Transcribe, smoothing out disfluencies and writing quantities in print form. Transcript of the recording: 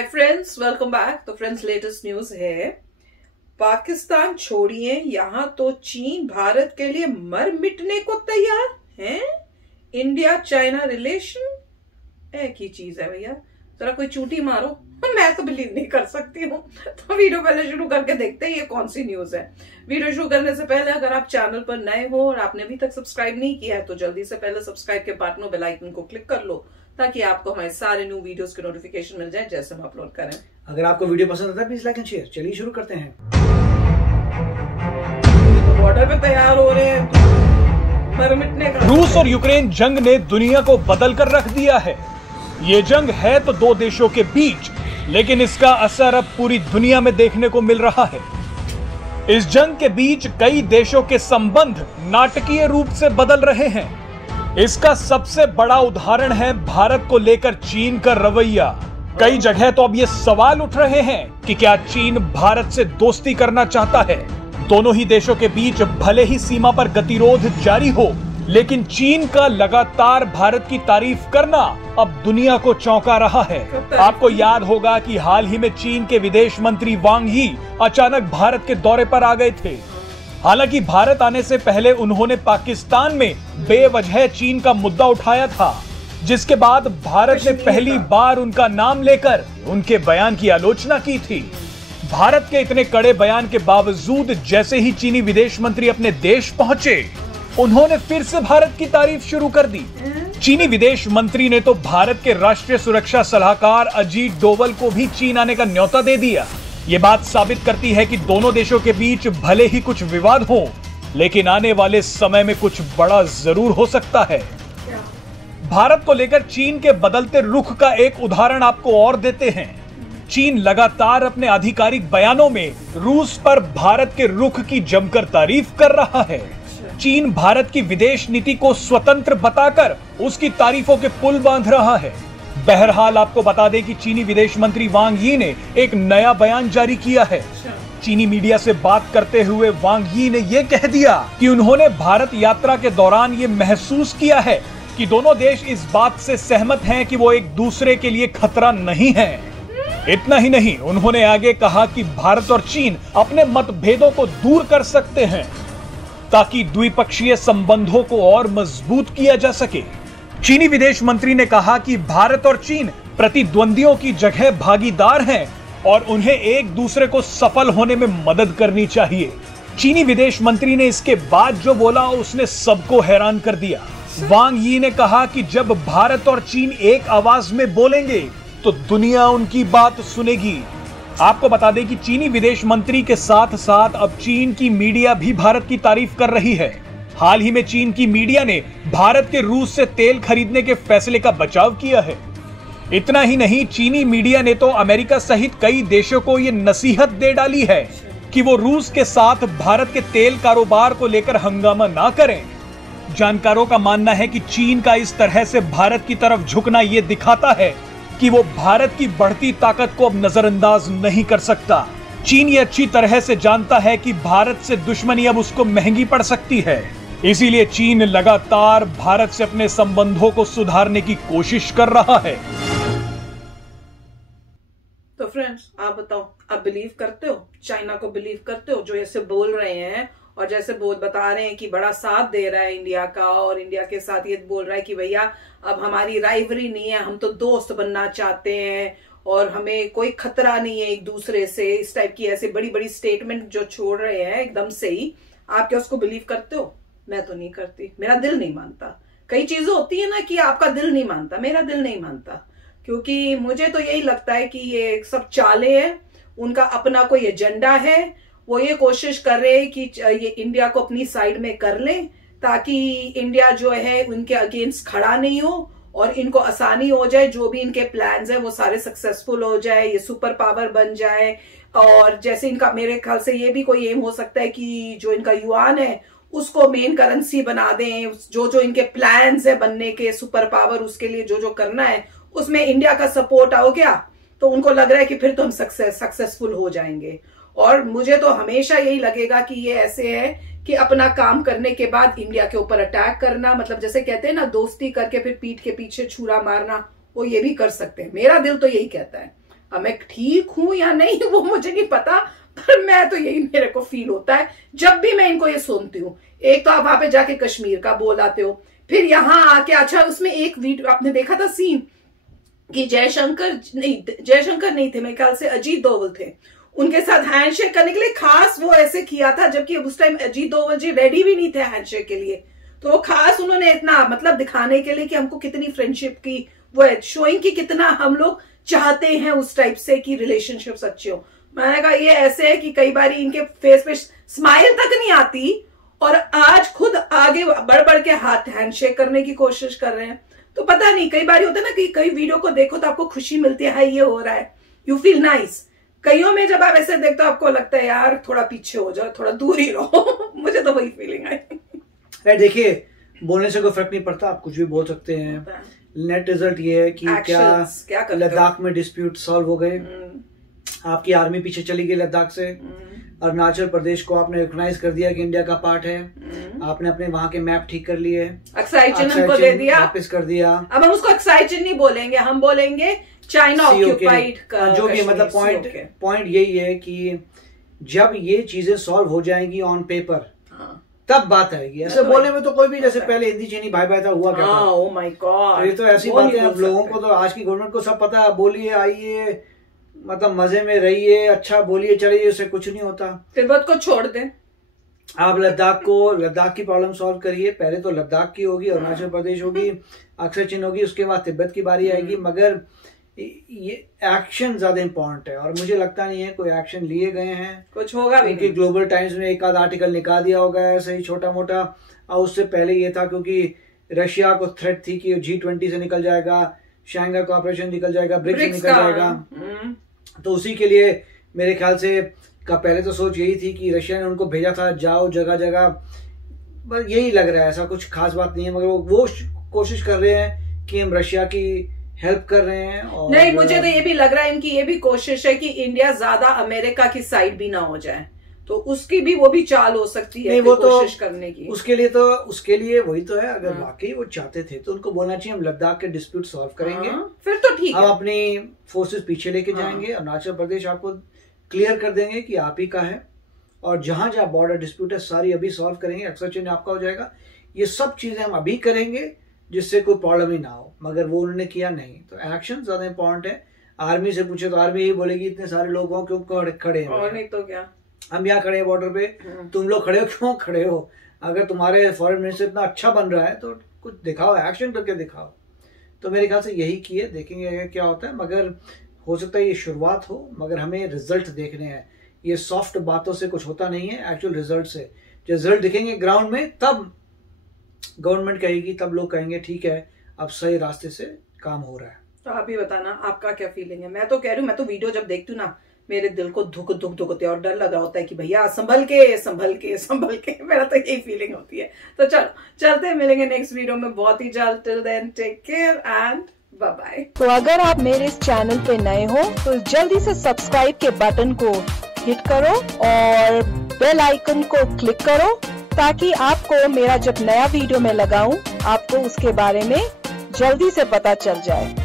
Hi friends, welcome back. तो friends, latest news है, पाकिस्तान छोड़िए, यहां तो चीन भारत के लिए मर मिटने को तैयार है। इंडिया चाइना रिलेशन एक ही चीज है भैया, जरा कोई चूटी मारो। मैं तो बिलीव नहीं कर सकती हूँ। तो वीडियो पहले शुरू करके देखते हैं ये कौन सी न्यूज है। वीडियो शुरू करने से पहले अगर आप चैनल पर नए हो और आपने अभी तक सब्सक्राइब नहीं किया है तो जल्दी से पहले सब्सक्राइब के बटन और बेल आइकन को क्लिक कर लो ताकि आपको हमारे सारे न्यू वीडियोस के नोटिफिकेशन मिल जाए जैसे हम अपलोड करें। अगर आपको वीडियो पसंद आता है प्लीज लाइक एंड शेयर। चलिए शुरू करते हैं। तो बॉर्डर पे तैयार हो रहे हैं मर मिटने का। रूस और यूक्रेन जंग ने दुनिया को बदल कर रख दिया है। ये जंग है तो दो देशों के बीच, लेकिन इसका असर अब पूरी दुनिया में देखने को मिल रहा है। इस जंग के बीच कई देशों के संबंध नाटकीय रूप से बदल रहे हैं। इसका सबसे बड़ा उदाहरण है भारत को लेकर चीन का रवैया। कई जगह तो अब ये सवाल उठ रहे हैं कि क्या चीन भारत से दोस्ती करना चाहता है। दोनों ही देशों के बीच भले ही सीमा पर गतिरोध जारी हो, लेकिन चीन का लगातार भारत की तारीफ करना अब दुनिया को चौंका रहा है। आपको याद होगा कि हाल ही में चीन के विदेश मंत्री वांग यी अचानक भारत के दौरे पर आ गए थे। हालांकि भारत आने से पहले उन्होंने पाकिस्तान में बेवजह चीन का मुद्दा उठाया था, जिसके बाद भारत ने पहली बार उनका नाम लेकर उनके बयान की आलोचना की थी। भारत के इतने कड़े बयान के बावजूद जैसे ही चीनी विदेश मंत्री अपने देश पहुंचे, उन्होंने फिर से भारत की तारीफ शुरू कर दी। चीनी विदेश मंत्री ने तो भारत के राष्ट्रीय सुरक्षा सलाहकार अजीत डोवल को भी चीन आने का न्योता दे दिया। ये बात साबित करती है कि दोनों देशों के बीच भले ही कुछ विवाद हो, लेकिन आने वाले समय में कुछ बड़ा जरूर हो सकता है। भारत को लेकर चीन के बदलते रुख का एक उदाहरण आपको और देते हैं। चीन लगातार अपने आधिकारिक बयानों में रूस पर भारत के रुख की जमकर तारीफ कर रहा है। चीन भारत की विदेश नीति को स्वतंत्र बताकर उसकी तारीफों के पुल बांध रहा है। बहरहाल आपको बता दें कि चीनी विदेश मंत्री वांग यी ने एक नया बयान जारी किया है। चीनी मीडिया से बात करते हुए वांग यी ने यह कह दिया कि उन्होंने भारत यात्रा के दौरान ये महसूस किया है कि दोनों देश इस बात से सहमत हैं कि वो एक दूसरे के लिए खतरा नहीं है। इतना ही नहीं, उन्होंने आगे कहा कि भारत और चीन अपने मतभेदों को दूर कर सकते हैं ताकि द्विपक्षीय संबंधों को और मजबूत किया जा सके। चीनी विदेश मंत्री ने कहा कि भारत और चीन प्रतिद्वंदियों की जगह भागीदार हैं और उन्हें एक दूसरे को सफल होने में मदद करनी चाहिए। चीनी विदेश मंत्री ने इसके बाद जो बोला उसने सबको हैरान कर दिया। वांग यी ने कहा कि जब भारत और चीन एक आवाज में बोलेंगे तो दुनिया उनकी बात सुनेगी। आपको बता दें कि चीनी विदेश मंत्री के साथ साथ अब चीन की मीडिया भी भारत की तारीफ कर रही है। हाल ही में चीन की मीडिया ने भारत के रूस से तेल खरीदने के फैसले का बचाव किया है। इतना ही नहीं, चीनी मीडिया ने तो अमेरिका सहित कई देशों को यह नसीहत दे डाली है कि वो रूस के साथ भारत के तेल कारोबार को लेकर हंगामा ना करें। जानकारों का मानना है कि चीन का इस तरह से भारत की तरफ झुकना यह दिखाता है कि वो भारत की बढ़ती ताकत को अब नजरअंदाज नहीं कर सकता। चीन ये अच्छी तरह से जानता है कि भारत से दुश्मनी अब उसको महंगी पड़ सकती है, इसीलिए चीन लगातार भारत से अपने संबंधों को सुधारने की कोशिश कर रहा है। तो फ्रेंड्स, आप बताओ, आप बिलीव करते हो? चाइना को बिलीव करते हो जो ऐसे बोल रहे हैं और जैसे बता रहे हैं कि बड़ा साथ दे रहा है इंडिया का, और इंडिया के साथ ये बोल रहा है कि भैया अब हमारी राइवरी नहीं है, हम तो दोस्त बनना चाहते हैं और हमें कोई खतरा नहीं है एक दूसरे से। इस टाइप की ऐसे बड़ी बड़ी स्टेटमेंट जो छोड़ रहे हैं एकदम से ही, आप क्या उसको बिलीव करते हो? मैं तो नहीं करती, मेरा दिल नहीं मानता। कई चीजें होती है ना कि आपका दिल नहीं मानता, मेरा दिल नहीं मानता, क्योंकि मुझे तो यही लगता है कि ये सब चाले हैं, उनका अपना कोई एजेंडा है। वो ये कोशिश कर रहे हैं कि ये इंडिया को अपनी साइड में कर लें ताकि इंडिया जो है उनके अगेंस्ट खड़ा नहीं हो और इनको आसानी हो जाए, जो भी इनके प्लान्स है वो सारे सक्सेसफुल हो जाए, ये सुपर पावर बन जाए। और जैसे इनका, मेरे ख्याल से ये भी कोई एम हो सकता है कि जो इनका युआन है उसको मेन करेंसी बना दें। जो इनके प्लान्स है बनने के सुपर पावर, उसके लिए जो करना है उसमें इंडिया का सपोर्ट हो गया तो उनको लग रहा है कि फिर तो हम सक्सेसफुल हो जाएंगे। और मुझे तो हमेशा यही लगेगा कि ये ऐसे है कि अपना काम करने के बाद इंडिया के ऊपर अटैक करना, मतलब जैसे कहते हैं ना दोस्ती करके फिर पीठ के पीछे छुरा मारना, वो ये भी कर सकते हैं। मेरा दिल तो यही कहता है। अब मैं ठीक हूं या नहीं वो मुझे नहीं पता, पर मैं तो यही मेरे को फील होता है जब भी मैं इनको ये सुनती हूँ। एक तो आप वहां पे जाके कश्मीर का बोल आते हो, फिर यहाँ आके अच्छा उसमें एक वीडियो आपने देखा था सीन कि जयशंकर नहीं थे, मेरे ख्याल से अजीत डोवल थे, उनके साथ हैंडशेक करने के लिए खास वो ऐसे किया था, जबकि उस टाइम अजीत डोवल जी रेडी भी नहीं थे हैंडशेक के लिए। तो खास उन्होंने इतना मतलब दिखाने के लिए कि हमको कितनी फ्रेंडशिप की वो है, शोइंग की कितना हम लोग चाहते हैं उस टाइप से कि रिलेशनशिप्स अच्छे हो। मैंने कहा ये ऐसे है कि कई बार इनके फेस पे स्माइल तक नहीं आती और आज खुद आगे बढ़ बढ़ के हाथ हैंडशेक करने की कोशिश कर रहे हैं। तो पता नहीं, कई बार होता है ना कि कई वीडियो को देखो तो आपको खुशी मिलती है, ये हो रहा है, यू फील नाइस। कईयों में जब आप ऐसे देखते हो आपको लगता है यार थोड़ा पीछे हो जाओ, थोड़ा दूर ही रहो। मुझे तो वही फीलिंग आई। देखिए, बोलने से कोई फर्क नहीं पड़ता, आप कुछ भी बोल सकते हैं। नेट रिजल्ट ये है कि क्या लद्दाख में डिस्प्यूट सॉल्व हो गए, आपकी आर्मी पीछे चली गई लद्दाख से, अरुणाचल प्रदेश को आपने रिकॉग्नाइज कर दिया कि इंडिया का पार्ट है, आपने अपने वहां के मैप ठीक कर लिए, अक्साई चिन्ह हमको दे दिया, वापस कर दिया। अब हम उसको अक्साई चिन्ह नहीं बोलेंगे, हम बोलेंगे चाइना ऑक्यूपाइड का। जो भी मतलब पॉइंट यही है कि जब ये चीजें सॉल्व हो जाएंगी ऑन पेपर तब बात आएगी। ऐसे बोलने में तो कोई भी, जैसे पहले हिंदी चीनी भाई भाई था, हुआ क्या था। ओह माय गॉड, ये तो ऐसी बात है। अब लोगों को तो, आज की गवर्नमेंट को सब पता है, बोलिए आइए, मतलब मजे में रहिए, अच्छा बोलिए चलिए, उससे कुछ नहीं होता। तिब्बत को छोड़ दें, आप लद्दाख की प्रॉब्लम सॉल्व करिए। पहले तो लद्दाख की होगी, अरुणाचल प्रदेश होगी, अक्सर चीन होगी, उसके बाद तिब्बत की बारी आएगी। मगर ये एक्शन ज्यादा इम्पोर्टेंट है और मुझे लगता नहीं है कोई एक्शन लिए गए हैं, कुछ होगा भी। क्योंकि ग्लोबल टाइम्स में एक आध आर्टिकल निकाल दिया होगा ऐसे ही छोटा मोटा, और उससे पहले ये था क्योंकि रशिया को थ्रेट थी कि G20 से निकल जाएगा, शांघाई कोऑपरेशन निकल जाएगा, ब्रिक्स से निकल जाएगा। तो उसी के लिए मेरे ख्याल से का पहले तो सोच यही थी कि रशिया ने उनको भेजा था, जाओ जगह जगह, बस यही लग रहा है, ऐसा कुछ खास बात नहीं है। मगर वो कोशिश कर रहे हैं कि हम रशिया की हेल्प कर रहे हैं। और नहीं, मुझे तो ये भी लग रहा है इनकी ये भी कोशिश है कि इंडिया ज्यादा अमेरिका की साइड भी ना हो जाए, तो उसकी भी वो भी चाल हो सकती है वो कोशिश करने की। उसके लिए वही तो है। अगर वाकई वो चाहते थे तो उनको बोलना चाहिए हम लद्दाख के डिस्प्यूट सॉल्व करेंगे, फिर तो ठीक है। हम अपनी फोर्सेस पीछे लेके जाएंगे, अरुणाचल प्रदेश आपको क्लियर कर देंगे कि आप ही का है, और जहां जहां बॉर्डर डिस्प्यूट है सारी अभी सॉल्व करेंगे, अक्सर चिन्ह आपका हो जाएगा। ये सब चीजें हम अभी करेंगे जिससे कोई प्रॉब्लम ही ना हो, मगर वो उन्होंने किया नहीं। तो एक्शन ज्यादा इंपॉर्टेंट है। आर्मी से पूछे तो आर्मी यही बोलेगी इतने सारे लोग हो क्यों खड़े हैं, और नहीं तो क्या, हम यहाँ खड़े हैं बॉर्डर पे, तुम लोग खड़े हो क्यों खड़े हो। अगर तुम्हारे फॉरेन मिनिस्टर इतना अच्छा बन रहा है तो कुछ दिखाओ, एक्शन करके दिखाओ। तो मेरे ख्याल से यही किए, देखेंगे क्या होता है। मगर हो सकता है ये शुरुआत हो, मगर हमें रिजल्ट देखने हैं। ये सॉफ्ट बातों से कुछ होता नहीं है, एक्चुअल रिजल्ट से। जो रिजल्ट दिखेंगे ग्राउंड में तब गवर्नमेंट कहेगी, तब लोग कहेंगे ठीक है अब सही रास्ते से काम हो रहा है। तो आप ही बताना आपका क्या फीलिंग है। मैं तो कह रही हूँ, मैं तो वीडियो जब देखती हूँ ना मेरे दिल को धुक होते है और डर लगा होता है कि भैया संभल के मेरा तो यही फीलिंग होती है। तो चलो चलते हैं, मिलेंगे नेक्स्ट वीडियो में बहुत ही जल्द। Till then take care and bye bye. तो अगर आप मेरे इस चैनल पे नए हो तो जल्दी से सब्सक्राइब के बटन को हिट करो और बेल आइकन को क्लिक करो, ताकि आपको मेरा जब नया वीडियो मैं लगाऊं आपको उसके बारे में जल्दी से पता चल जाए।